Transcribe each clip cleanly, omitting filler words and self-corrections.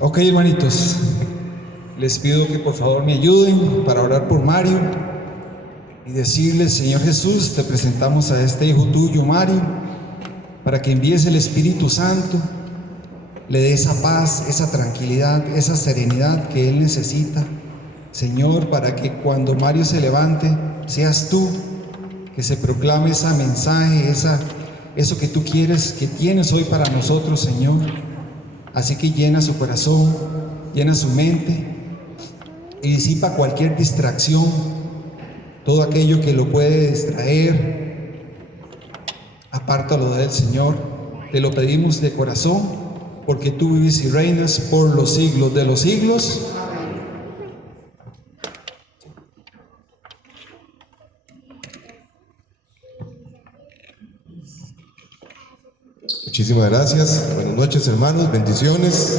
Ok, hermanitos, les pido que por favor me ayuden para orar por Mario y decirle: Señor Jesús, te presentamos a este hijo tuyo, Mario, para que envíes el Espíritu Santo, le dé esa paz, esa tranquilidad, esa serenidad que él necesita, Señor, para que cuando Mario se levante, seas tú que se proclame ese mensaje, eso que tú quieres, que tienes hoy para nosotros, Señor. Así que llena su corazón, llena su mente y disipa cualquier distracción, todo aquello que lo puede distraer. Apártalo del Señor. Te lo pedimos de corazón, porque tú vives y reinas por los siglos de los siglos. Muchísimas gracias. Buenas noches, hermanos. Bendiciones.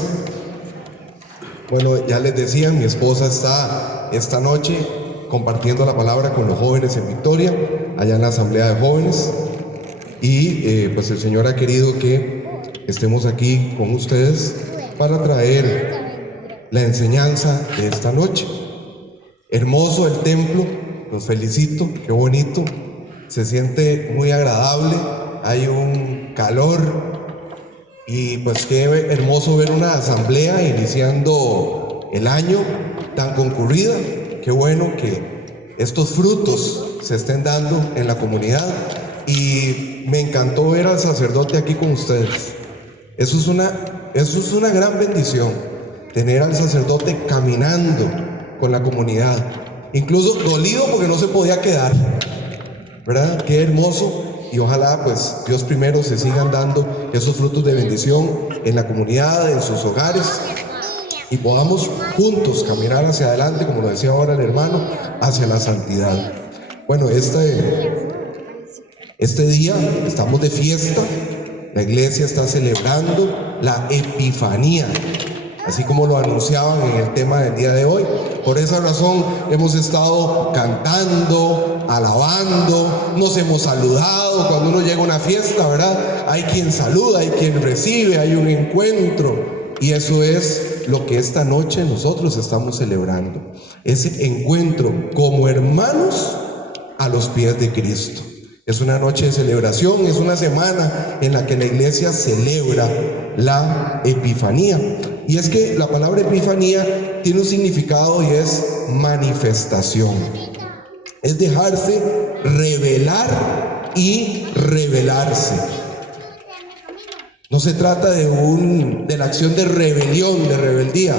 Bueno, ya les decía, mi esposa está esta noche compartiendo la palabra con los jóvenes en Victoria, allá en la Asamblea de Jóvenes. Y pues el Señor ha querido que estemos aquí con ustedes para traer la enseñanza de esta noche. Hermoso el templo, los felicito, qué bonito. Se siente muy agradable, hay un calor. Y pues qué hermoso ver una asamblea iniciando el año tan concurrida. Qué bueno que estos frutos se estén dando en la comunidad. Y me encantó ver al sacerdote aquí con ustedes. Eso es una gran bendición, tener al sacerdote caminando con la comunidad. Incluso dolido porque no se podía quedar, ¿verdad? Qué hermoso. Y ojalá pues Dios primero se sigan dando esos frutos de bendición en la comunidad, en sus hogares, y podamos juntos caminar hacia adelante, como lo decía ahora el hermano, hacia la santidad. Bueno, este día estamos de fiesta. La iglesia está celebrando la Epifanía, así como lo anunciaban en el tema del día de hoy. Por esa razón hemos estado cantando, alabando, nos hemos saludado. Cuando uno llega a una fiesta, ¿verdad? Hay quien saluda, hay quien recibe, hay un encuentro. Y eso es lo que esta noche nosotros estamos celebrando. Ese encuentro como hermanos a los pies de Cristo. Es una noche de celebración, es una semana en la que la iglesia celebra la Epifanía. Y es que la palabra Epifanía tiene un significado y es manifestación. Es dejarse revelar y revelarse. No se trata de la acción de rebelión, de rebeldía.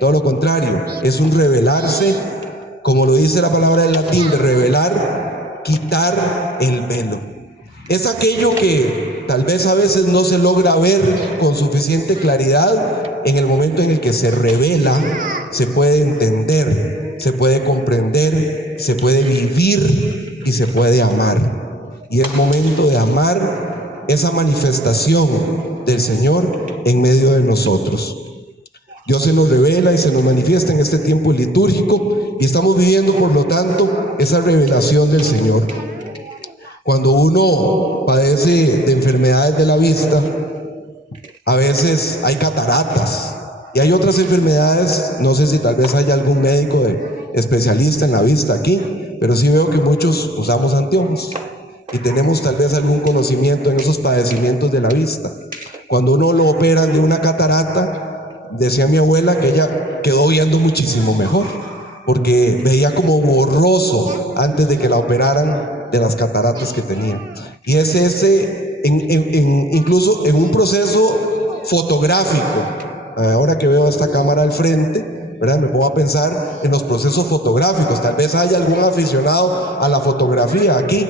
Todo lo contrario, es un revelarse, como lo dice la palabra en latín, de revelar, quitar el velo. Es aquello que tal vez a veces no se logra ver con suficiente claridad. En el momento en el que se revela, se puede entender, se puede comprender, se puede vivir y se puede amar. Y es momento de amar esa manifestación del Señor en medio de nosotros. Dios se nos revela y se nos manifiesta en este tiempo litúrgico y estamos viviendo, por lo tanto, esa revelación del Señor. Cuando uno padece de enfermedades de la vista, a veces hay cataratas y hay otras enfermedades. No sé si tal vez haya algún médico especialista en la vista aquí, pero sí veo que muchos usamos anteojos y tenemos tal vez algún conocimiento en esos padecimientos de la vista. Cuando uno lo operan de una catarata, decía mi abuela que ella quedó viendo muchísimo mejor, porque veía como borroso antes de que la operaran de las cataratas que tenía. Y es incluso en un proceso fotográfico. Ahora que veo esta cámara al frente, ¿verdad? Me pongo a pensar en los procesos fotográficos. Tal vez haya algún aficionado a la fotografía aquí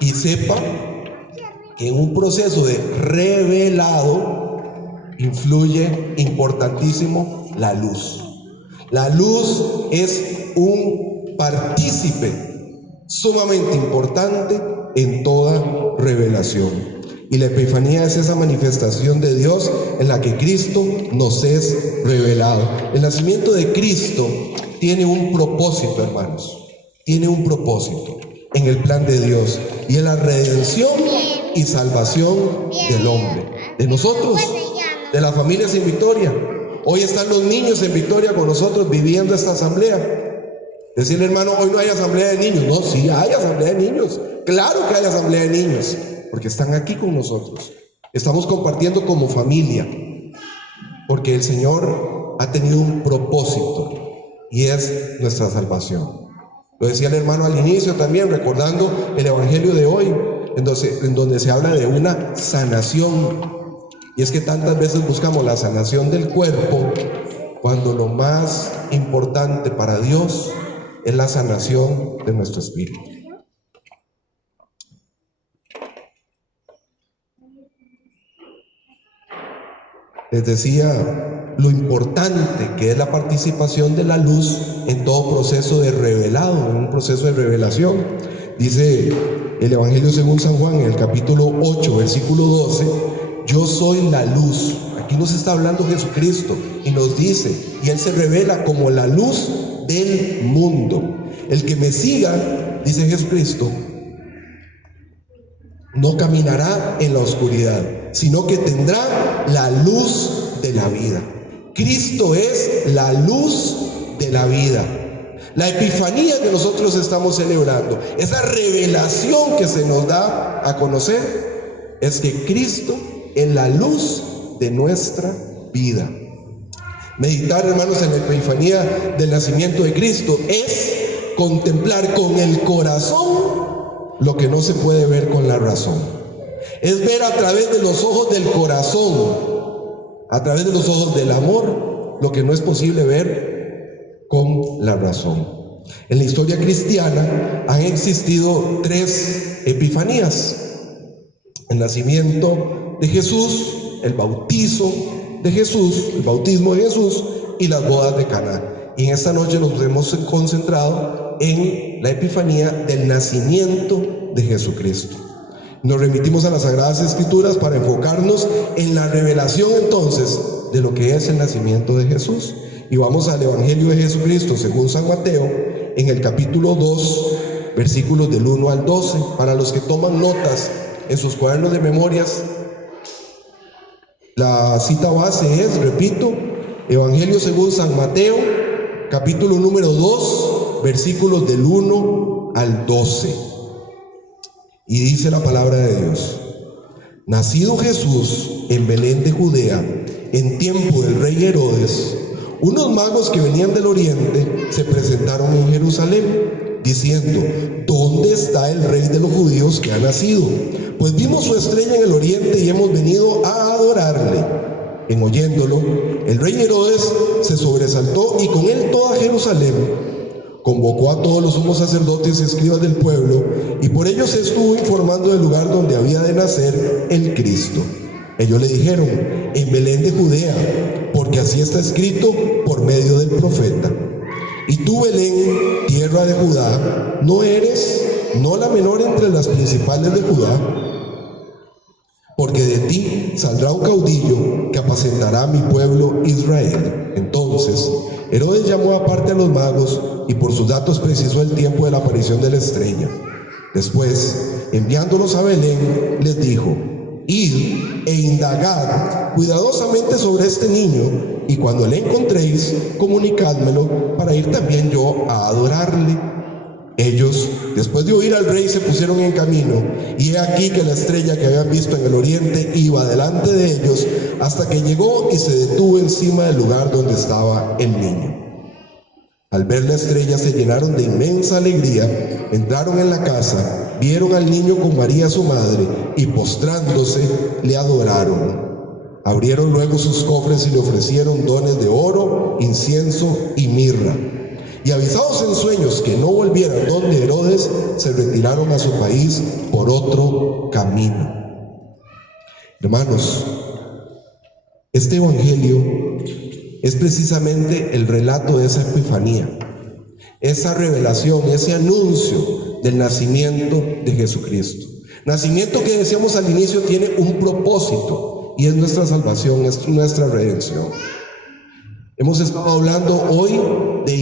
y sepa que en un proceso de revelado influye importantísimo la luz. La luz es un partícipe sumamente importante en toda revelación. Y la Epifanía es esa manifestación de Dios en la que Cristo nos es revelado. El nacimiento de Cristo tiene un propósito, hermanos. Tiene un propósito en el plan de Dios. Y es la redención y salvación del hombre. De nosotros, de las familias en Victoria. Hoy están los niños en Victoria con nosotros viviendo esta asamblea. Decirle, hermano, hoy no hay asamblea de niños. No, sí hay asamblea de niños. Claro que hay asamblea de niños, porque están aquí con nosotros. Estamos compartiendo como familia, porque el Señor ha tenido un propósito y es nuestra salvación. Lo decía el hermano al inicio también, recordando el evangelio de hoy, en donde se habla de una sanación. Y es que tantas veces buscamos la sanación del cuerpo, cuando lo más importante para Dios es la sanación de nuestro espíritu. Les decía lo importante que es la participación de la luz en todo proceso de revelado, en un proceso de revelación. Dice el Evangelio según San Juan en el capítulo 8, versículo 12, yo soy la luz. Aquí nos está hablando Jesucristo y nos dice, y Él se revela como la luz del mundo. El que me siga, dice Jesucristo, no caminará en la oscuridad, sino que tendrá la luz de la vida. Cristo es la luz de la vida. La epifanía que nosotros estamos celebrando, esa revelación que se nos da a conocer, es que Cristo es la luz de nuestra vida. Meditar, hermanos, en la epifanía del nacimiento de Cristo es contemplar con el corazón lo que no se puede ver con la razón. Es ver a través de los ojos del corazón, a través de los ojos del amor, lo que no es posible ver con la razón. En la historia cristiana han existido 3 epifanías: el nacimiento de Jesús, el bautizo de Jesús, el bautismo de Jesús y las bodas de Caná. Y en esta noche nos hemos concentrado en la epifanía del nacimiento de Jesucristo. Nos remitimos a las Sagradas Escrituras para enfocarnos en la revelación entonces de lo que es el nacimiento de Jesús. Y vamos al Evangelio de Jesucristo según San Mateo, en el capítulo 2, versículos del 1 al 12. Para los que toman notas en sus cuadernos de memorias, la cita base es, repito, Evangelio según San Mateo, capítulo número 2, versículos del 1 al 12. Y dice la palabra de Dios: nacido Jesús en Belén de Judea, en tiempo del rey Herodes, unos magos que venían del oriente se presentaron en Jerusalén, diciendo: ¿dónde está el rey de los judíos que ha nacido? Pues vimos su estrella en el oriente y hemos venido a adorarle. En oyéndolo, el rey Herodes se sobresaltó y con él toda Jerusalén. Convocó a todos los sumos sacerdotes y escribas del pueblo, y por ellos se estuvo informando del lugar donde había de nacer el Cristo. Ellos le dijeron: en Belén de Judea, porque así está escrito por medio del profeta. Y tú, Belén, tierra de Judá, no eres la menor entre las principales de Judá, porque de ti saldrá un caudillo que apacentará a mi pueblo Israel. Entonces Herodes llamó aparte a los magos y por sus datos precisó el tiempo de la aparición de la estrella. Después, enviándolos a Belén, les dijo: id e indagad cuidadosamente sobre este niño, y cuando le encontréis, comunicádmelo para ir también yo a adorarle. Ellos, después de oír al rey, se pusieron en camino, y he aquí que la estrella que habían visto en el oriente iba delante de ellos hasta que llegó y se detuvo encima del lugar donde estaba el niño. Al ver la estrella se llenaron de inmensa alegría, entraron en la casa, vieron al niño con María su madre y postrándose le adoraron. Abrieron luego sus cofres y le ofrecieron dones de oro, incienso y mirra. Y avisados en sueños que no volvieran donde Herodes, se retiraron a su país por otro camino. Hermanos, este evangelio es precisamente el relato de esa epifanía, esa revelación, ese anuncio del nacimiento de Jesucristo. Nacimiento que decíamos al inicio tiene un propósito y es nuestra salvación, es nuestra redención. Hemos estado hablando hoy de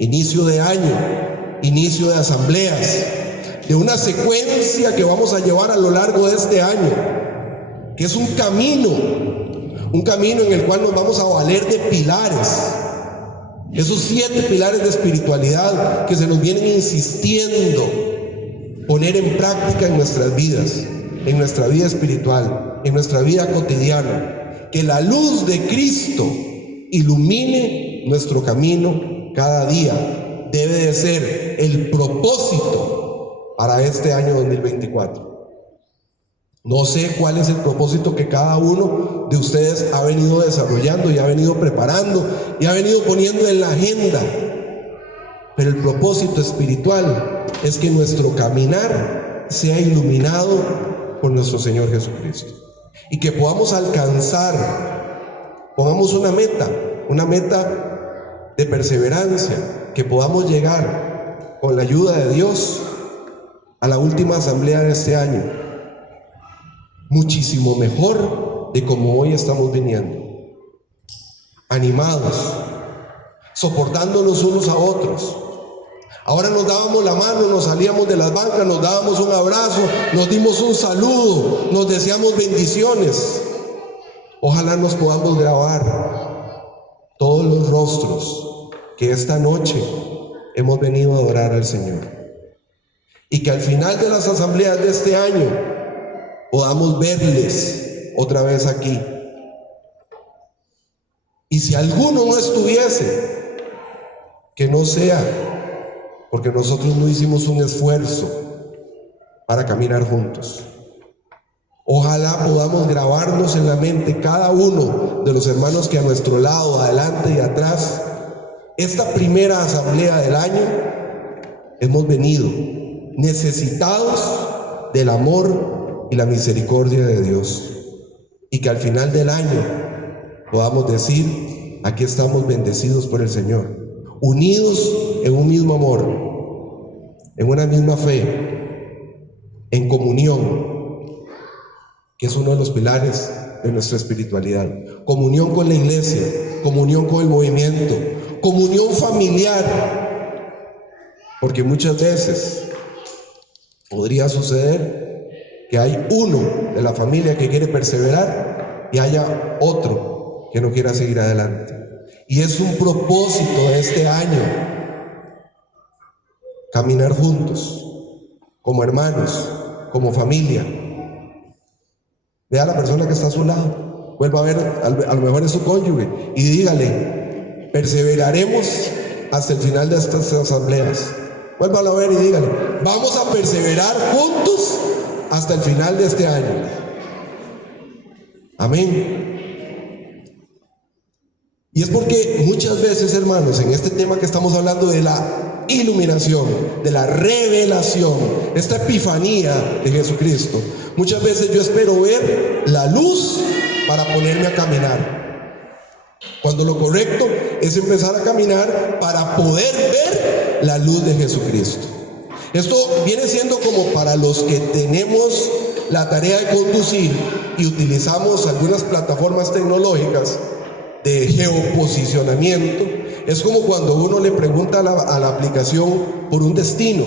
inicio de año, inicio de asambleas, de una secuencia que vamos a llevar a lo largo de este año, que es un camino Un camino en el cual nos vamos a valer de pilares. Esos 7 pilares de espiritualidad que se nos vienen insistiendo poner en práctica en nuestras vidas, en nuestra vida espiritual, en nuestra vida cotidiana. Que la luz de Cristo ilumine nuestro camino cada día. Debe de ser el propósito para este año 2024. No sé cuál es el propósito que cada uno de ustedes ha venido desarrollando y ha venido preparando y ha venido poniendo en la agenda. Pero el propósito espiritual es que nuestro caminar sea iluminado por nuestro Señor Jesucristo. Y que podamos alcanzar, pongamos una meta de perseverancia, que podamos llegar con la ayuda de Dios a la última asamblea de este año, muchísimo mejor de como hoy estamos viniendo, animados, soportándonos unos a otros. Ahora nos dábamos la mano, nos salíamos de las bancas, nos dábamos un abrazo, nos dimos un saludo, nos deseamos bendiciones. Ojalá nos podamos grabar todos los rostros que esta noche hemos venido a adorar al Señor, y que al final de las asambleas de este año podamos verles otra vez aquí. Y si alguno no estuviese, que no sea porque nosotros no hicimos un esfuerzo para caminar juntos. Ojalá podamos grabarnos en la mente cada uno de los hermanos que a nuestro lado, adelante y atrás, esta primera asamblea del año, hemos venido necesitados del amor y la misericordia de Dios, y que al final del año podamos decir: aquí estamos bendecidos por el Señor, unidos en un mismo amor, en una misma fe, en comunión, que es uno de los pilares de nuestra espiritualidad. Comunión con la iglesia, comunión con el movimiento, comunión familiar, porque muchas veces podría suceder que hay uno de la familia que quiere perseverar y haya otro que no quiera seguir adelante. Y es un propósito de este año caminar juntos, como hermanos, como familia. Vea a la persona que está a su lado, vuelva a ver, a lo mejor es su cónyuge, y dígale: perseveraremos hasta el final de estas asambleas. Vuélvalo a ver y dígale: vamos a perseverar juntos hasta el final de este año. Amén. Y es porque muchas veces, hermanos, en este tema que estamos hablando de la iluminación, de la revelación, esta epifanía de Jesucristo, muchas veces yo espero ver la luz para ponerme a caminar, cuando lo correcto es empezar a caminar para poder ver la luz de Jesucristo. Esto viene siendo como para los que tenemos la tarea de conducir y utilizamos algunas plataformas tecnológicas de geoposicionamiento. Es como cuando uno le pregunta a la aplicación por un destino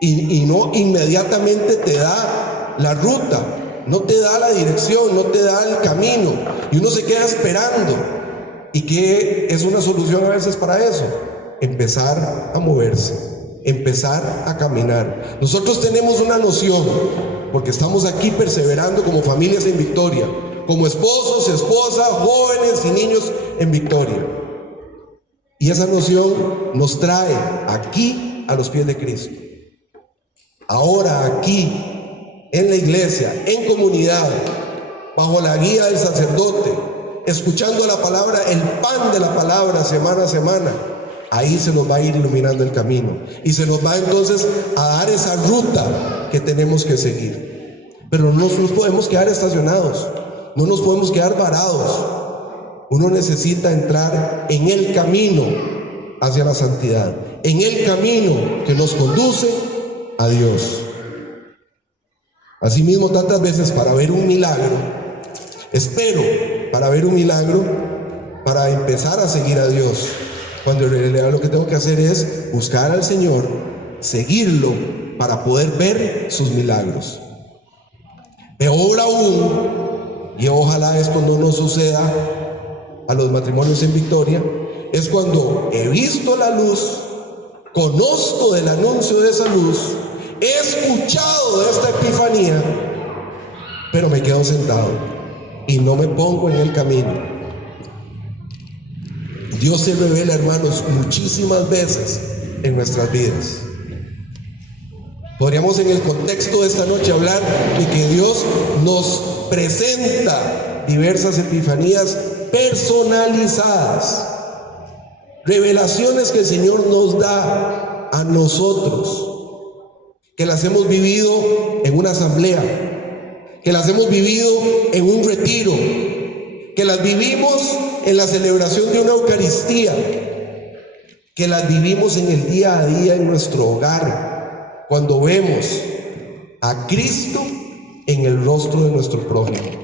y no inmediatamente te da la ruta, no te da la dirección, no te da el camino, y uno se queda esperando. ¿Y qué es una solución a veces para eso? Empezar a moverse, empezar a caminar. Nosotros tenemos una noción, porque estamos aquí perseverando como familias en victoria, como esposos, esposas, jóvenes y niños en victoria. Y esa noción nos trae aquí a los pies de Cristo. Ahora aquí, en la iglesia, en comunidad, bajo la guía del sacerdote, escuchando la palabra, el pan de la palabra semana a semana, ahí se nos va a ir iluminando el camino y se nos va entonces a dar esa ruta que tenemos que seguir. Pero no nos podemos quedar estacionados, no nos podemos quedar varados. Uno necesita entrar en el camino hacia la santidad, en el camino que nos conduce a Dios. Asimismo, tantas veces para ver un milagro, espero para ver un milagro, para empezar a seguir a Dios, cuando en realidad lo que tengo que hacer es buscar al Señor, seguirlo para poder ver sus milagros. Peor aún, y ojalá esto no nos suceda a los matrimonios en Victoria, es cuando he visto la luz, conozco del anuncio de esa luz, he escuchado de esta epifanía, pero me quedo sentado y no me pongo en el camino. Dios se revela, hermanos, muchísimas veces en nuestras vidas. Podríamos en el contexto de esta noche hablar de que Dios nos presenta diversas epifanías personalizadas, revelaciones que el Señor nos da a nosotros, que las hemos vivido en una asamblea, que las hemos vivido en un retiro, que las vivimos en la celebración de una Eucaristía, que las vivimos en el día a día en nuestro hogar, cuando vemos a Cristo en el rostro de nuestro prójimo.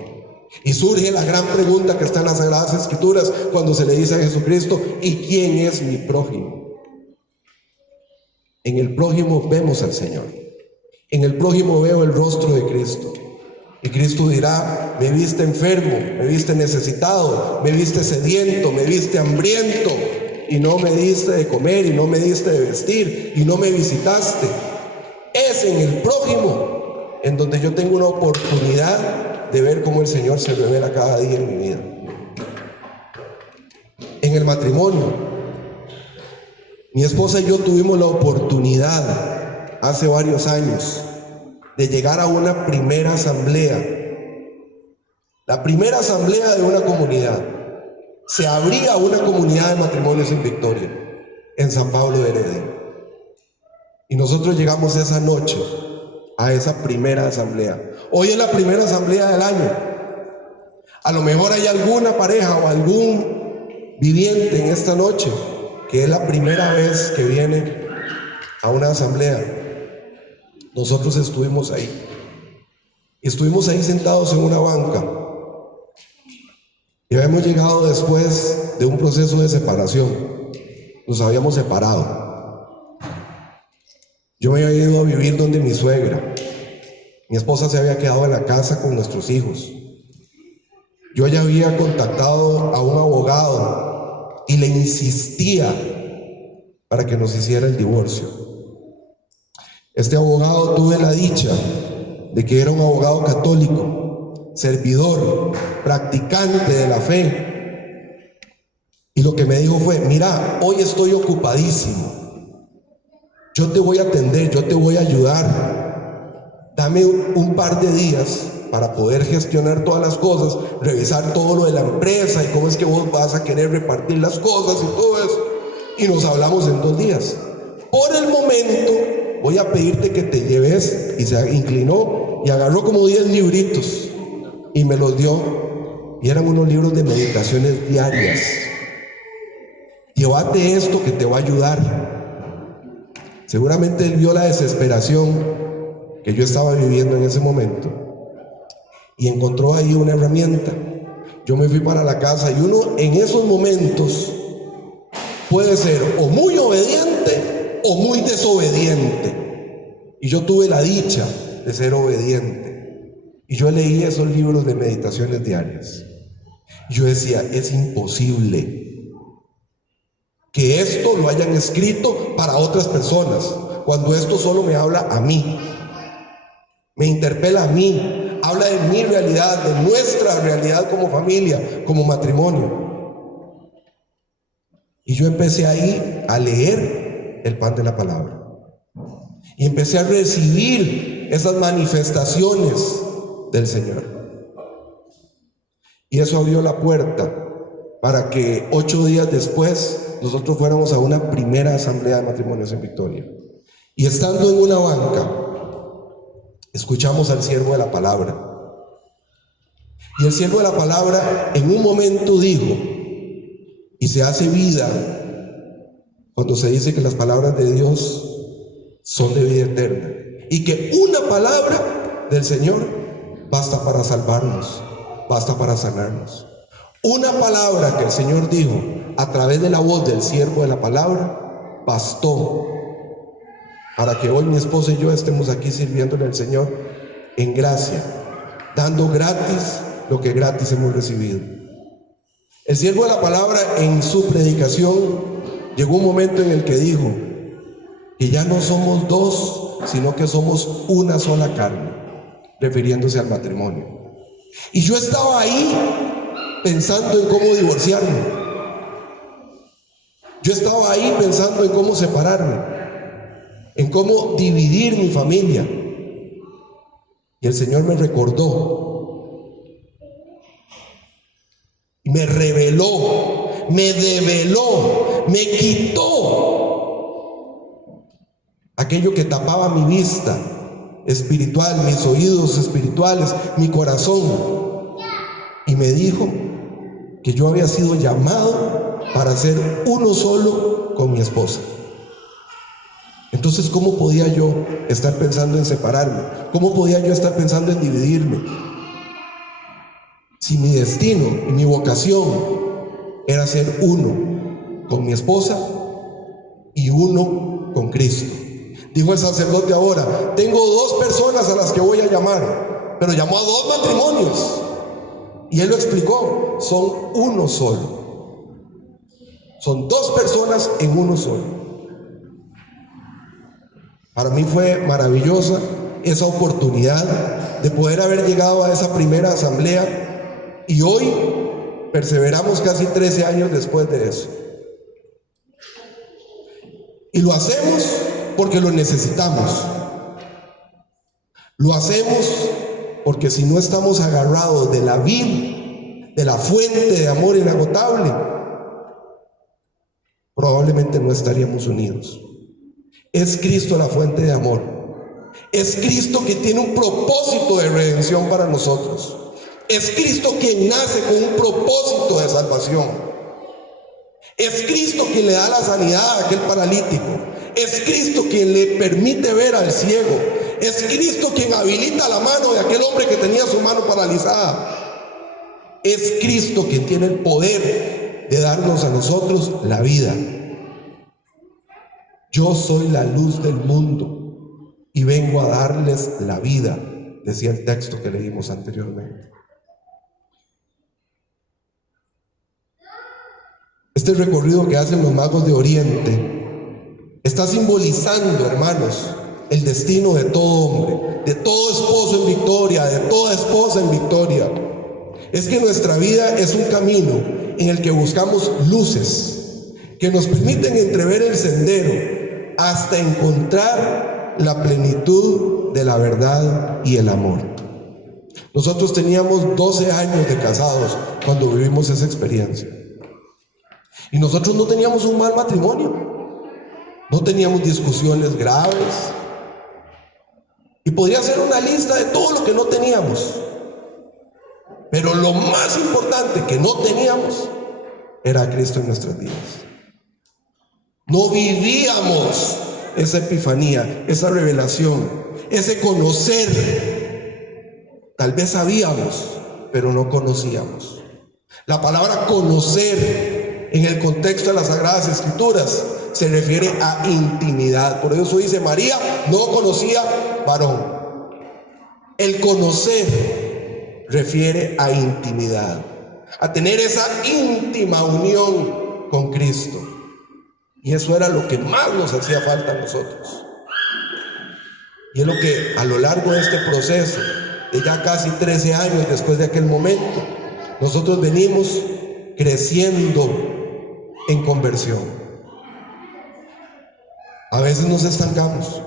Y surge la gran pregunta que está en las Sagradas Escrituras cuando se le dice a Jesucristo: ¿y quién es mi prójimo? En el prójimo vemos al Señor. En el prójimo veo el rostro de Cristo. Y Cristo dirá: me viste enfermo, me viste necesitado, me viste sediento, me viste hambriento, y no me diste de comer, y no me diste de vestir, y no me visitaste. Es en el prójimo en donde yo tengo una oportunidad de ver cómo el Señor se revela cada día en mi vida. En el matrimonio, mi esposa y yo tuvimos la oportunidad hace varios años de llegar a una primera asamblea, la primera asamblea de una comunidad. Se abría una comunidad de matrimonios en Victoria, en San Pablo de Heredia, y nosotros llegamos esa noche a esa primera asamblea. Hoy es la primera asamblea del año. A lo mejor hay alguna pareja o algún viviente en esta noche que es la primera vez que viene a una asamblea. Nosotros estuvimos ahí. Estuvimos ahí sentados en una banca. Y habíamos llegado después de un proceso de separación. Nos habíamos separado. Yo me había ido a vivir donde mi suegra. Mi esposa se había quedado en la casa con nuestros hijos. Yo ya había contactado a un abogado y le insistía para que nos hiciera el divorcio. Este abogado, tuve la dicha de que era un abogado católico, servidor, practicante de la fe. Y lo que me dijo fue: mira, hoy estoy ocupadísimo. Yo te voy a atender, yo te voy a ayudar. Dame un par de días para poder gestionar todas las cosas, revisar todo lo de la empresa y cómo es que vos vas a querer repartir las cosas y todo eso. Y nos hablamos en 2 días. Por el momento voy a pedirte que te lleves. Y se inclinó y agarró como 10 libritos y me los dio. Y eran unos libros de meditaciones diarias. Llévate esto que te va a ayudar. Seguramente él vio la desesperación que yo estaba viviendo en ese momento y encontró ahí una herramienta. Yo me fui para la casa, y uno en esos momentos puede ser o muy obediente o muy desobediente, y yo tuve la dicha de ser obediente, y yo leí esos libros de meditaciones diarias. Yo decía: es imposible que esto lo hayan escrito para otras personas, cuando esto solo me habla a mí, me interpela a mí, habla de mi realidad, de nuestra realidad como familia, como matrimonio. Y yo empecé ahí a leer el pan de la palabra y empecé a recibir esas manifestaciones del Señor, y eso abrió la puerta para que 8 días después nosotros fuéramos a una primera asamblea de matrimonios en Victoria. Y estando en una banca, escuchamos al siervo de la palabra. Y el siervo de la palabra en un momento dijo, y se hace vida cuando se dice que las palabras de Dios son de vida eterna, y que una palabra del Señor basta para salvarnos, basta para sanarnos. Una palabra que el Señor dijo a través de la voz del siervo de la palabra bastó para que hoy mi esposa y yo estemos aquí sirviéndole al Señor en gracia, dando gratis lo que gratis hemos recibido. El siervo de la palabra, en su predicación, llegó un momento en el que dijo que ya no somos dos, sino que somos una sola carne, refiriéndose al matrimonio. Y yo estaba ahí pensando en cómo divorciarme. Yo estaba ahí pensando en cómo separarme, en cómo dividir mi familia. Y el Señor me recordó, me reveló, me develó, me quitó aquello que tapaba mi vista espiritual, mis oídos espirituales, mi corazón. Y me dijo que yo había sido llamado para ser uno solo con mi esposa. Entonces, ¿cómo podía yo estar pensando en separarme? ¿Cómo podía yo estar pensando en dividirme? Si mi destino y mi vocación era ser uno con mi esposa y uno con Cristo. Dijo el sacerdote ahora: tengo 2 personas a las que voy a llamar, pero llamó a 2 matrimonios. Y él lo explicó: son uno solo. Son 2 personas en uno solo. Para mí fue maravillosa esa oportunidad de poder haber llegado a esa primera asamblea, y hoy perseveramos casi 13 años después de eso. Y lo hacemos porque lo necesitamos. Lo hacemos porque si no estamos agarrados de la vid, de la fuente de amor inagotable, probablemente no estaríamos unidos. Es Cristo la fuente de amor. Es Cristo que tiene un propósito de redención para nosotros. Es Cristo quien nace con un propósito de salvación. Es Cristo quien le da la sanidad a aquel paralítico. Es Cristo quien le permite ver al ciego. Es Cristo quien habilita la mano de aquel hombre que tenía su mano paralizada. Es Cristo quien tiene el poder de darnos a nosotros la vida. Yo soy la luz del mundo y vengo a darles la vida, decía el texto que leímos anteriormente. Este recorrido que hacen los magos de Oriente está simbolizando, hermanos, el destino de todo hombre, de todo esposo en victoria, de toda esposa en victoria. Es que nuestra vida es un camino en el que buscamos luces que nos permiten entrever el sendero hasta encontrar la plenitud de la verdad y el amor. Nosotros teníamos 12 años de casados cuando vivimos esa experiencia. Y nosotros no teníamos un mal matrimonio. No teníamos discusiones graves. Y podría ser una lista de todo lo que no teníamos. Pero lo más importante que no teníamos era a Cristo en nuestras vidas. No vivíamos esa epifanía, esa revelación, ese conocer. Tal vez sabíamos, pero no conocíamos. La palabra conocer en el contexto de las Sagradas Escrituras se refiere a intimidad. Por eso dice: María no conocía varón. El conocer refiere a intimidad, a tener esa íntima unión con Cristo. Y eso era lo que más nos hacía falta a nosotros. Y es lo que a lo largo de este proceso, de ya casi 13 años después de aquel momento, nosotros venimos creciendo en conversión. A veces nos estancamos.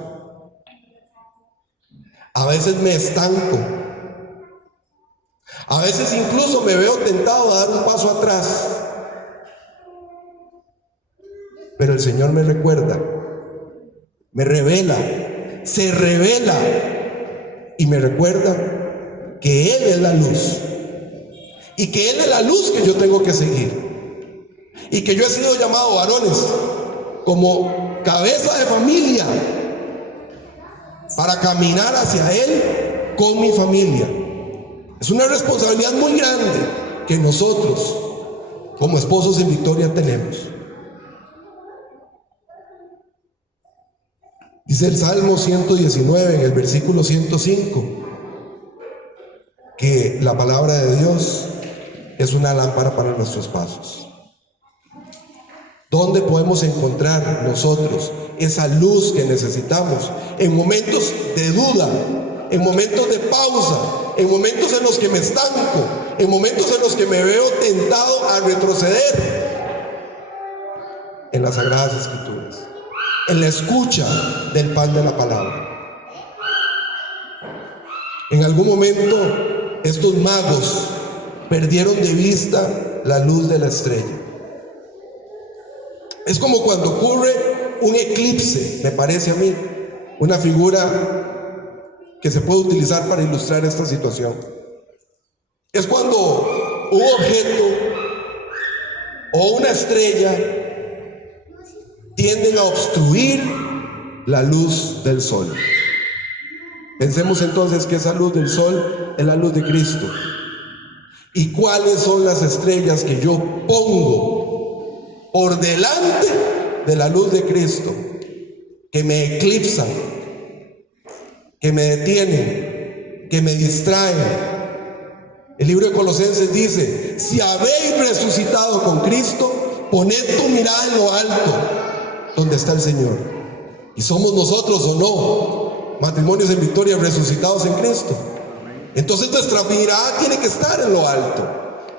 A veces me estanco. A veces incluso me veo tentado a dar un paso atrás. Pero el Señor me recuerda, me revela, se revela y me recuerda que Él es la luz y que Él es la luz que yo tengo que seguir, y que yo he sido llamado, varones, como cabeza de familia para caminar hacia Él con mi familia. Es una responsabilidad muy grande que nosotros como esposos en victoria tenemos. Dice el Salmo 119 en el versículo 105 que la palabra de Dios es una lámpara para nuestros pasos. ¿Dónde podemos encontrar nosotros esa luz que necesitamos? En momentos de duda, en momentos de pausa, en momentos en los que me estanco, en momentos en los que me veo tentado a retroceder. En las Sagradas Escrituras, en la escucha del pan de la palabra. En algún momento estos magos perdieron de vista la luz de la estrella. Es como cuando ocurre un eclipse, me parece a mí, una figura que se puede utilizar para ilustrar esta situación. Es cuando un objeto o una estrella tienden a obstruir la luz del sol. Pensemos entonces que esa luz del sol es la luz de Cristo. ¿Y cuáles son las estrellas que yo pongo por delante de la luz de Cristo, que me eclipsan, que me detienen, que me distraen? El libro de Colosenses dice: si habéis resucitado con Cristo, poned tu mirada en lo alto, donde está el Señor. ¿Y somos nosotros o no matrimonios en victoria resucitados en Cristo? Entonces nuestra mirada tiene que estar en lo alto.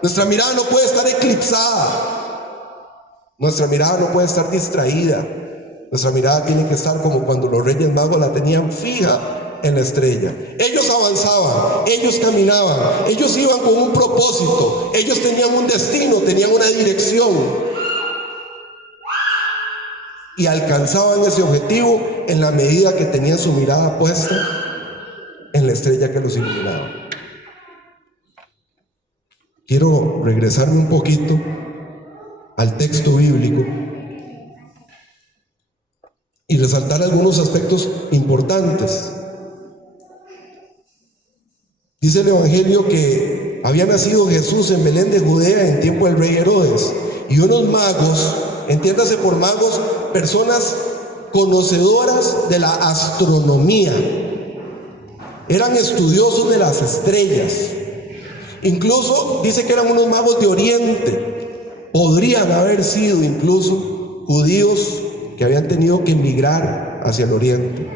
Nuestra mirada no puede estar eclipsada. Nuestra mirada no puede estar distraída. Nuestra mirada tiene que estar como cuando los reyes magos la tenían fija en la estrella. Ellos avanzaban, ellos caminaban, ellos iban con un propósito, ellos tenían un destino, tenían una dirección, y alcanzaban ese objetivo en la medida que tenían su mirada puesta en la estrella que los iluminaba. Quiero regresarme un poquito al texto bíblico y resaltar algunos aspectos importantes. Dice el Evangelio que había nacido Jesús en Belén de Judea en tiempo del rey Herodes, y unos magos, entiéndase por magos, personas conocedoras de la astronomía, eran estudiosos de las estrellas. Incluso dice que eran unos magos de Oriente. Podrían haber sido incluso judíos que habían tenido que emigrar hacia el Oriente.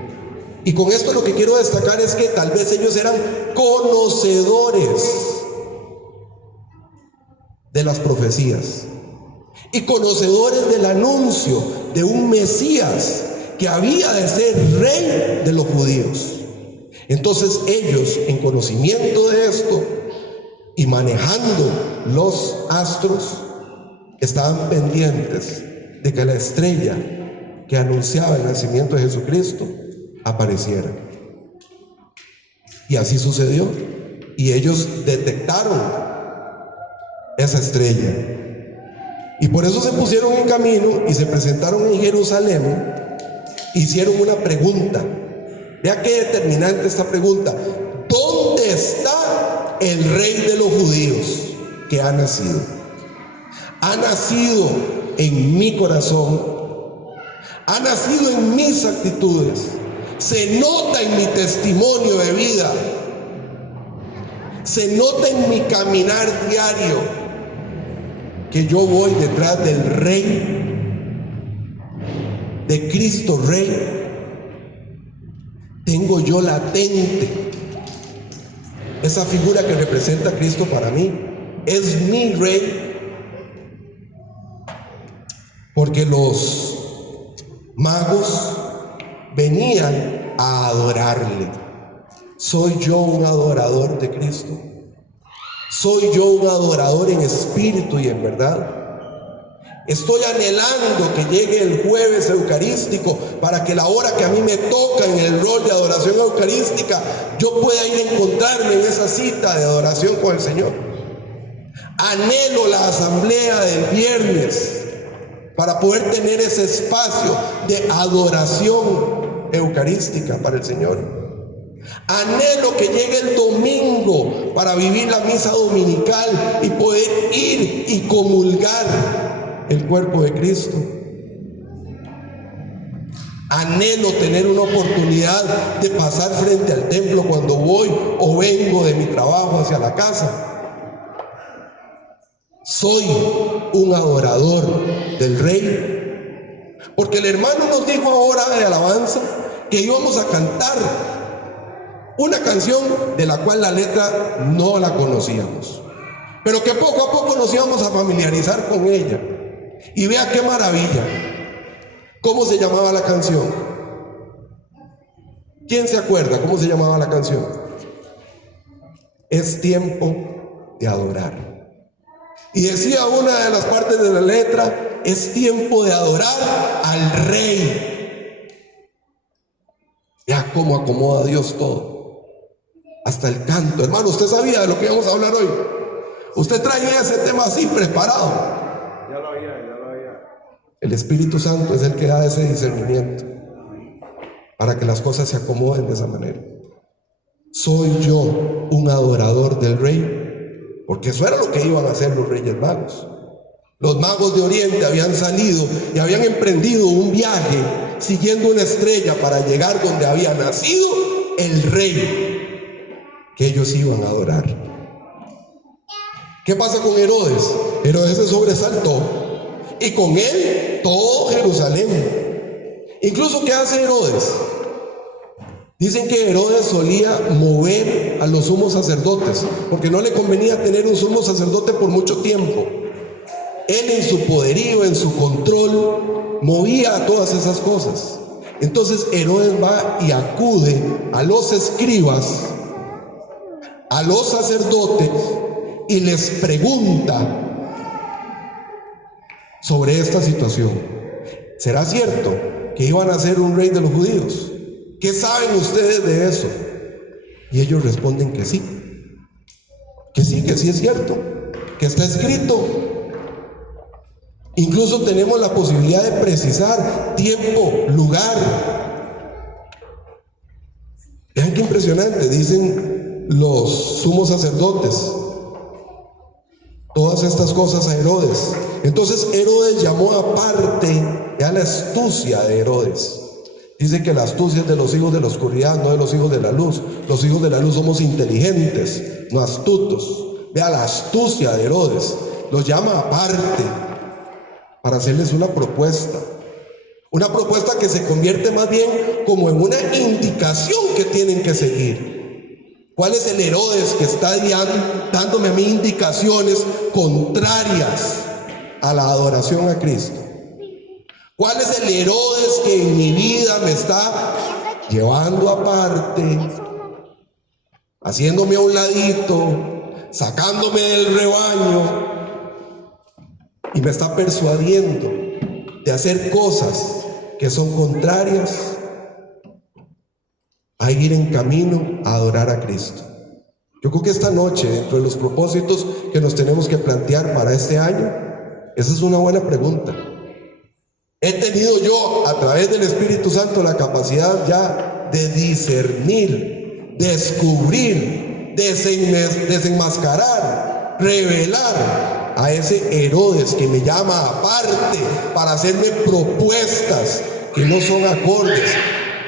Y con esto lo que quiero destacar es que tal vez ellos eran conocedores de las profecías y conocedores del anuncio de un Mesías que había de ser rey de los judíos. Entonces ellos, en conocimiento de esto y manejando los astros, estaban pendientes de que la estrella que anunciaba el nacimiento de Jesucristo apareciera. Y así sucedió. Y ellos detectaron esa estrella. Y por eso se pusieron en camino y se presentaron en Jerusalén. Hicieron una pregunta. Vea qué determinante esta pregunta: ¿dónde está el rey de los judíos que ha nacido? Ha nacido en mi corazón, ha nacido en mis actitudes, se nota en mi testimonio de vida, se nota en mi caminar diario que yo voy detrás del rey, de Cristo Rey. Tengo yo latente esa figura que representa a Cristo para mí. Es mi rey. Porque los magos venían a adorarle. ¿Soy yo un adorador de Cristo? ¿Soy yo un adorador en espíritu y en verdad? Estoy anhelando que llegue el jueves eucarístico para que la hora que a mí me toca en el rol de adoración eucarística, yo pueda ir a encontrarme en esa cita de adoración con el Señor. Anhelo la asamblea del viernes para poder tener ese espacio de adoración eucarística para el Señor. Anhelo que llegue el domingo para vivir la misa dominical y poder ir y comulgar el cuerpo de Cristo. Anhelo tener una oportunidad de pasar frente al templo cuando voy o vengo de mi trabajo hacia la casa. Soy un adorador del Rey. Porque el hermano nos dijo ahora de alabanza que íbamos a cantar una canción de la cual la letra no la conocíamos, pero que poco a poco nos íbamos a familiarizar con ella. Y vea qué maravilla. ¿Cómo se llamaba la canción? ¿Quién se acuerda cómo se llamaba la canción? Es tiempo de adorar. Y decía una de las partes de la letra: es tiempo de adorar al Rey. Ya cómo acomoda Dios todo, hasta el canto. Hermano, ¿usted sabía de lo que íbamos a hablar hoy? ¿Usted traía ese tema así preparado? Ya lo había. El Espíritu Santo es el que da ese discernimiento para que las cosas se acomoden de esa manera. ¿Soy yo un adorador del Rey? Porque eso era lo que iban a hacer los Reyes Magos. Los magos de Oriente habían salido y habían emprendido un viaje siguiendo una estrella para llegar donde había nacido el Rey que ellos iban a adorar. ¿Qué pasa con Herodes? Herodes se sobresaltó y con él todo Jerusalén. Incluso, ¿qué hace Herodes? Dicen que Herodes solía mover a los sumos sacerdotes porque no le convenía tener un sumo sacerdote por mucho tiempo. Él, en su poderío, en su control, movía todas esas cosas. Entonces Herodes va y acude a los escribas, a los sacerdotes, y les pregunta sobre esta situación. ¿Será cierto que iban a ser un rey de los judíos? ¿Qué saben ustedes de eso? Y ellos responden que sí es cierto, que está escrito. Incluso tenemos la posibilidad de precisar tiempo, lugar. Vean qué impresionante, dicen los sumos sacerdotes todas estas cosas a Herodes. Entonces Herodes llamó aparte a la astucia de Herodes. Dice que la astucia es de los hijos de la oscuridad, no de los hijos de la luz. Los hijos de la luz somos inteligentes, no astutos. Vea la astucia de Herodes. Los llama aparte para hacerles una propuesta. Una propuesta que se convierte más bien como en una indicación que tienen que seguir. ¿Cuál es el Herodes que está dándome a mí indicaciones contrarias a la adoración a Cristo? ¿Cuál es el Herodes que en mi vida me está llevando aparte, haciéndome a un ladito, sacándome del rebaño y me está persuadiendo de hacer cosas que son contrarias a ir en camino a adorar a Cristo? Yo creo que esta noche, dentro de los propósitos que nos tenemos que plantear para este año, esa es una buena pregunta. He tenido yo, a través del Espíritu Santo, la capacidad ya de discernir, descubrir, desenmascarar, revelar a ese Herodes que me llama aparte para hacerme propuestas que no son acordes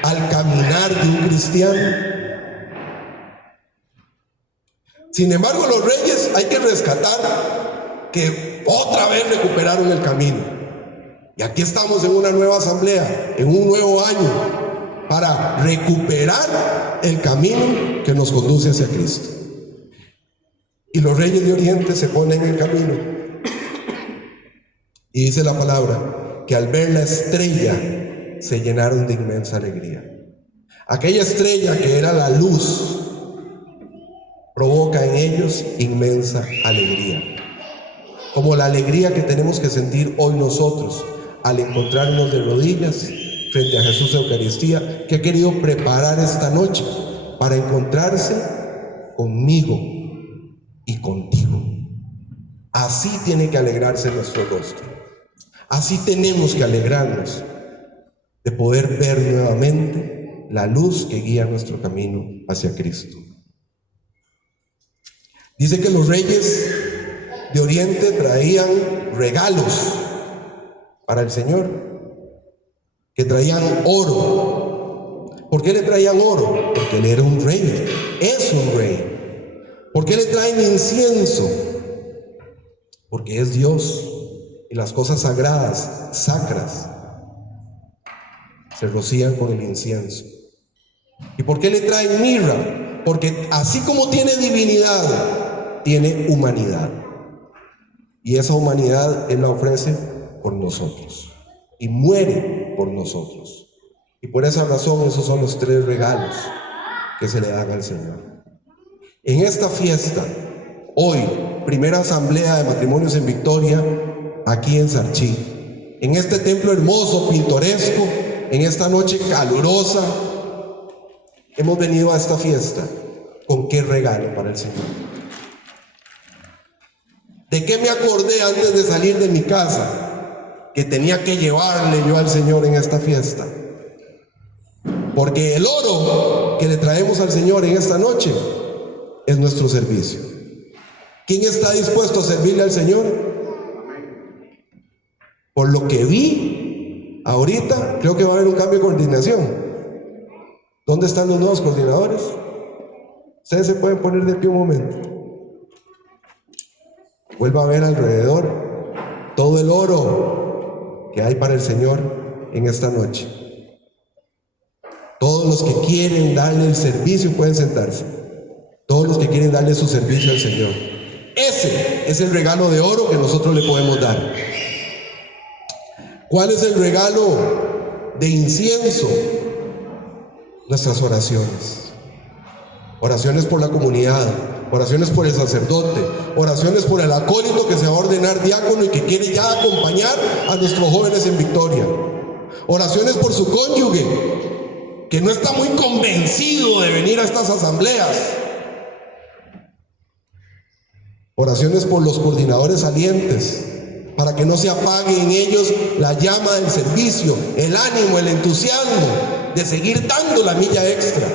al caminar de un cristiano. Sin embargo, los reyes, hay que rescatar que otra vez recuperaron el camino. Y aquí estamos en una nueva asamblea, en un nuevo año, para recuperar el camino que nos conduce hacia Cristo. Y los reyes de Oriente se ponen en camino. Y dice la palabra que al ver la estrella se llenaron de inmensa alegría. Aquella estrella que era la luz provoca en ellos inmensa alegría. Como la alegría que tenemos que sentir hoy nosotros al encontrarnos de rodillas frente a Jesús Eucaristía, que ha querido preparar esta noche para encontrarse conmigo y contigo. Así tiene que alegrarse nuestro rostro. Así tenemos que alegrarnos de poder ver nuevamente la luz que guía nuestro camino hacia Cristo. Dice que los reyes de Oriente traían regalos para el Señor. que traían oro. ¿Por qué le traían oro? Porque él era un rey, es un rey. ¿Por qué le traen incienso? Porque es Dios, y las cosas sagradas, sacras, se rocían con el incienso. ¿Y por qué le traen mirra? Porque así como tiene divinidad, tiene humanidad. Y esa humanidad Él la ofrece por nosotros. Y muere por nosotros. Y por esa razón esos son los 3 regalos que se le dan al Señor. En esta fiesta, hoy, primera asamblea de matrimonios en Victoria, aquí en Sarchí, en este templo hermoso, pintoresco, en esta noche calurosa, hemos venido a esta fiesta. ¿Con qué regalo para el Señor? ¿De qué me acordé antes de salir de mi casa que tenía que llevarle yo al Señor en esta fiesta? Porque el oro que le traemos al Señor en esta noche es nuestro servicio. ¿Quién está dispuesto a servirle al Señor? Por lo que vi ahorita, creo que va a haber un cambio de coordinación. ¿Dónde están los nuevos coordinadores? Ustedes se pueden poner de pie un momento. Vuelva a ver alrededor todo el oro que hay para el Señor en esta noche. Todos los que quieren darle el servicio pueden sentarse. Todos los que quieren darle su servicio al Señor. Ese es el regalo de oro que nosotros le podemos dar. ¿Cuál es el regalo de incienso? Nuestras oraciones. Oraciones por la comunidad, oraciones por el sacerdote, oraciones por el acólito que se va a ordenar diácono y que quiere ya acompañar a nuestros jóvenes en Victoria. Oraciones por su cónyuge, que no está muy convencido de venir a estas asambleas. Oraciones por los coordinadores salientes, para que no se apague en ellos la llama del servicio, el ánimo, el entusiasmo de seguir dando la milla extra.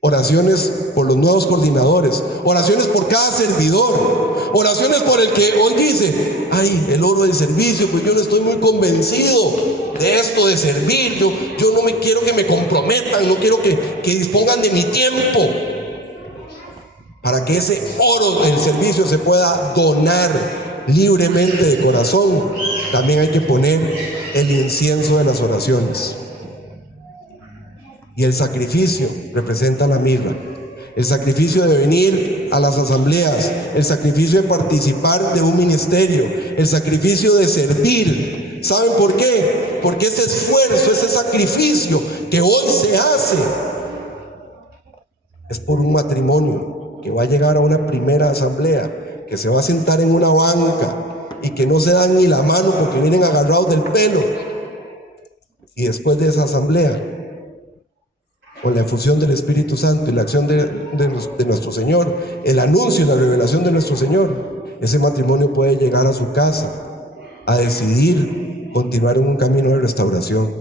Oraciones por los nuevos coordinadores, oraciones por cada servidor, oraciones por el que hoy dice: ay, el oro del servicio, pues yo no estoy muy convencido de esto de servir, yo no me quiero que me comprometan, no quiero que dispongan de mi tiempo. Para que ese oro del servicio se pueda donar libremente de corazón, también hay que poner el incienso de las oraciones. Y el sacrificio representa la mirra. El sacrificio de venir a las asambleas, el sacrificio de participar de un ministerio, el sacrificio de servir. ¿Saben por qué? Porque ese esfuerzo, ese sacrificio que hoy se hace, es por un matrimonio que va a llegar a una primera asamblea, que se va a sentar en una banca y que no se dan ni la mano porque vienen agarrados del pelo. Y después de esa asamblea, con la efusión del Espíritu Santo y la acción de nuestro Señor, el anuncio y la revelación de nuestro Señor, ese matrimonio puede llegar a su casa a decidir continuar en un camino de restauración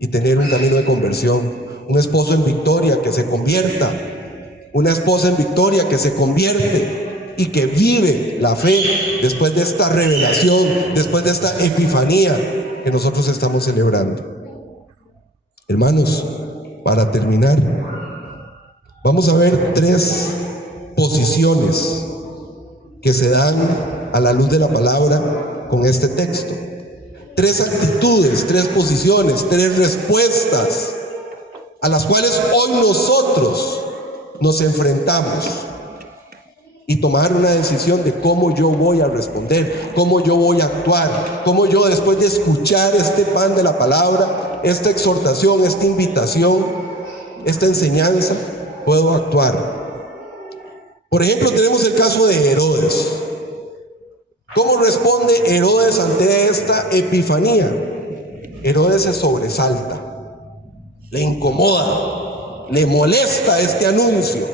y tener un camino de conversión. Un esposo en victoria que se convierta, una esposa en victoria que se convierte y que vive la fe después de esta revelación, después de esta epifanía que nosotros estamos celebrando. Hermanos, para terminar, vamos a ver 3 posiciones que se dan a la luz de la palabra con este texto. 3 actitudes, 3 posiciones, 3 respuestas a las cuales hoy nosotros nos enfrentamos y tomar una decisión de cómo yo voy a responder, cómo yo voy a actuar, cómo yo, después de escuchar este pan de la palabra, esta exhortación, esta invitación, esta enseñanza, puedo actuar. Por ejemplo, tenemos el caso de Herodes. ¿Cómo responde Herodes ante esta epifanía? Herodes se sobresalta, le incomoda, le molesta este anuncio,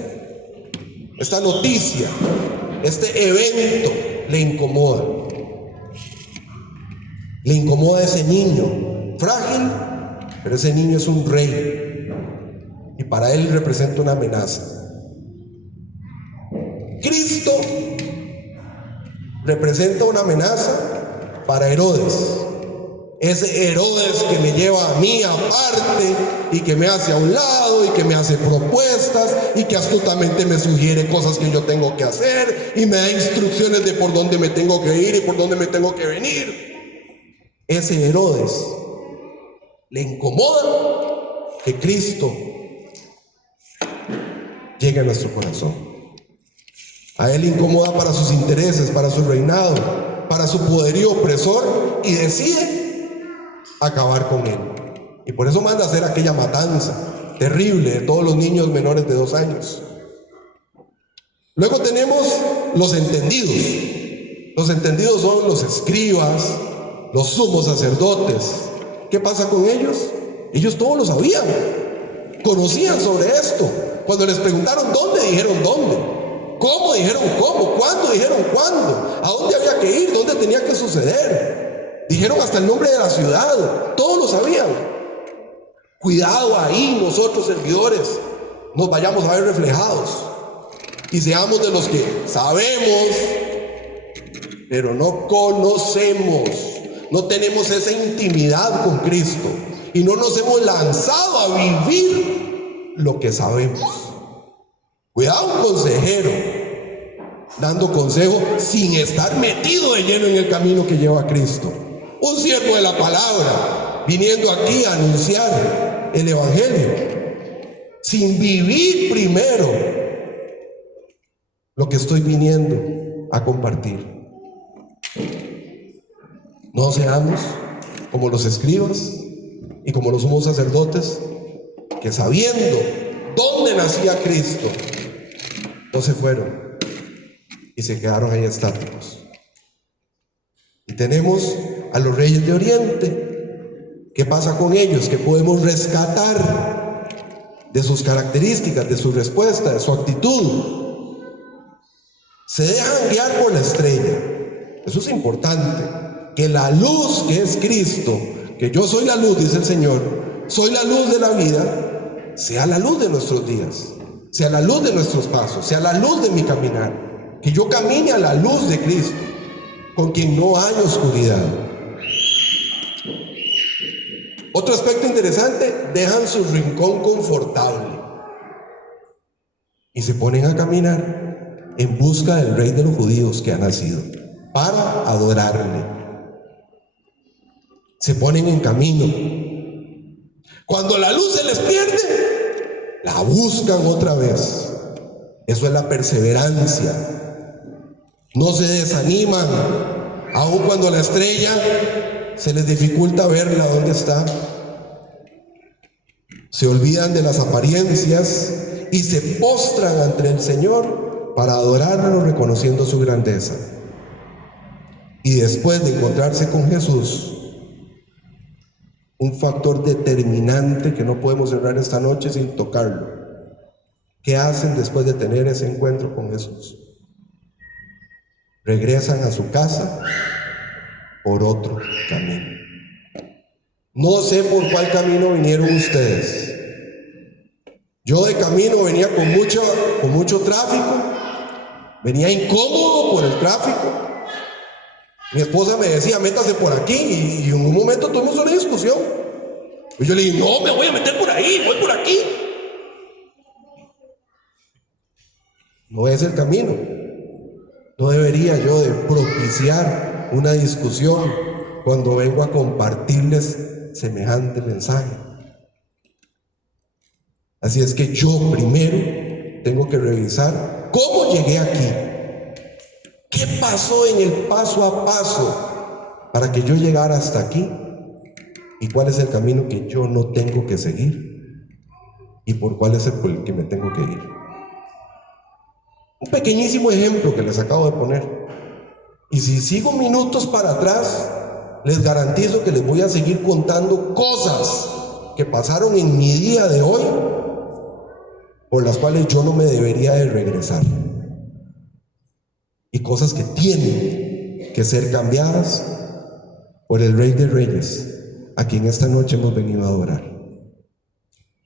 esta noticia, este evento, le incomoda. Le incomoda ese niño frágil, pero ese niño es un rey y para él representa una amenaza. Cristo representa una amenaza para Herodes, Ese Herodes que me lleva a mí aparte y que me hace a un lado y que me hace propuestas y que astutamente me sugiere cosas que yo tengo que hacer y me da instrucciones de por dónde me tengo que ir y por dónde me tengo que venir. Ese Herodes le incomoda que Cristo llegue a nuestro corazón. A él le incomoda para sus intereses, para su reinado, para su poderío opresor, y decide acabar con él. Y por eso manda a hacer aquella matanza terrible de todos los niños menores de 2 años. Luego tenemos los entendidos. Los entendidos son los escribas, los sumos sacerdotes. ¿Qué pasa con ellos? Ellos todos lo sabían, conocían sobre esto. Cuando les preguntaron dónde, dijeron dónde. ¿Cómo? Dijeron cómo. ¿Cuándo? Dijeron cuándo. ¿A dónde había que ir? ¿Dónde tenía que suceder? Dijeron hasta el nombre de la ciudad. Todos lo sabían. Cuidado ahí, nosotros servidores nos vayamos a ver reflejados y seamos de los que sabemos, pero no conocemos. No tenemos esa intimidad con Cristo y no nos hemos lanzado a vivir lo que sabemos. Cuidado un consejero dando consejo sin estar metido de lleno en el camino que lleva a Cristo. Un siervo de la palabra viniendo aquí a anunciar el evangelio sin vivir primero lo que estoy viniendo a compartir. No seamos como los escribas y como los sumos sacerdotes, que sabiendo dónde nacía Cristo, no se fueron y se quedaron ahí estáticos. Y tenemos a los reyes de Oriente. ¿Qué pasa con ellos? ¿Qué podemos rescatar de sus características, de su respuesta, de su actitud? Se dejan guiar por la estrella. Eso es importante. Que la luz que es Cristo, que yo soy la luz, dice el Señor, soy la luz de la vida, sea la luz de nuestros días, sea la luz de nuestros pasos, sea la luz de mi caminar. Que yo camine a la luz de Cristo, con quien no hay oscuridad. Otro aspecto interesante, dejan su rincón confortable y se ponen a caminar en busca del Rey de los judíos que ha nacido, para adorarle. Se ponen en camino. Cuando la luz se les pierde, la buscan otra vez. Eso es la perseverancia. No se desaniman, aun cuando la estrella se les dificulta verla dónde está. Se olvidan de las apariencias y se postran ante el Señor para adorarlo, reconociendo su grandeza. Y después de encontrarse con Jesús, un factor determinante que no podemos cerrar esta noche sin tocarlo. ¿Qué hacen después de tener ese encuentro con Jesús? Regresan a su casa por otro camino. No sé por cuál camino vinieron ustedes. Yo de camino venía con mucho tráfico, venía incómodo por el tráfico. Mi esposa me decía, métase por aquí, y en un momento tuvimos una discusión. Y yo le dije, no, me voy a meter por ahí, voy por aquí. No es el camino. No debería yo de propiciar una discusión cuando vengo a compartirles semejante mensaje. Así es que yo primero tengo que revisar cómo llegué aquí. ¿Qué pasó en el paso a paso para que yo llegara hasta aquí? ¿Y cuál es el camino que yo no tengo que seguir? ¿Y por cuál es el por el que me tengo que ir? Un pequeñísimo ejemplo que les acabo de poner. Y si sigo minutos para atrás, les garantizo que les voy a seguir contando cosas que pasaron en mi día de hoy, por las cuales yo no me debería de regresar. Y cosas que tienen que ser cambiadas por el Rey de Reyes, a quien esta noche hemos venido a adorar.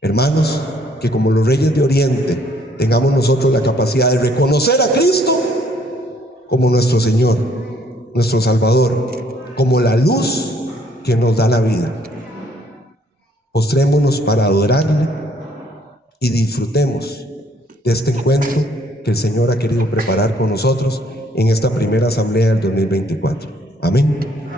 Hermanos, que como los reyes de Oriente tengamos nosotros la capacidad de reconocer a Cristo como nuestro Señor, nuestro Salvador, como la luz que nos da la vida. Postrémonos para adorarle y disfrutemos de este encuentro que el Señor ha querido preparar con nosotros en esta primera asamblea del 2024. Amén.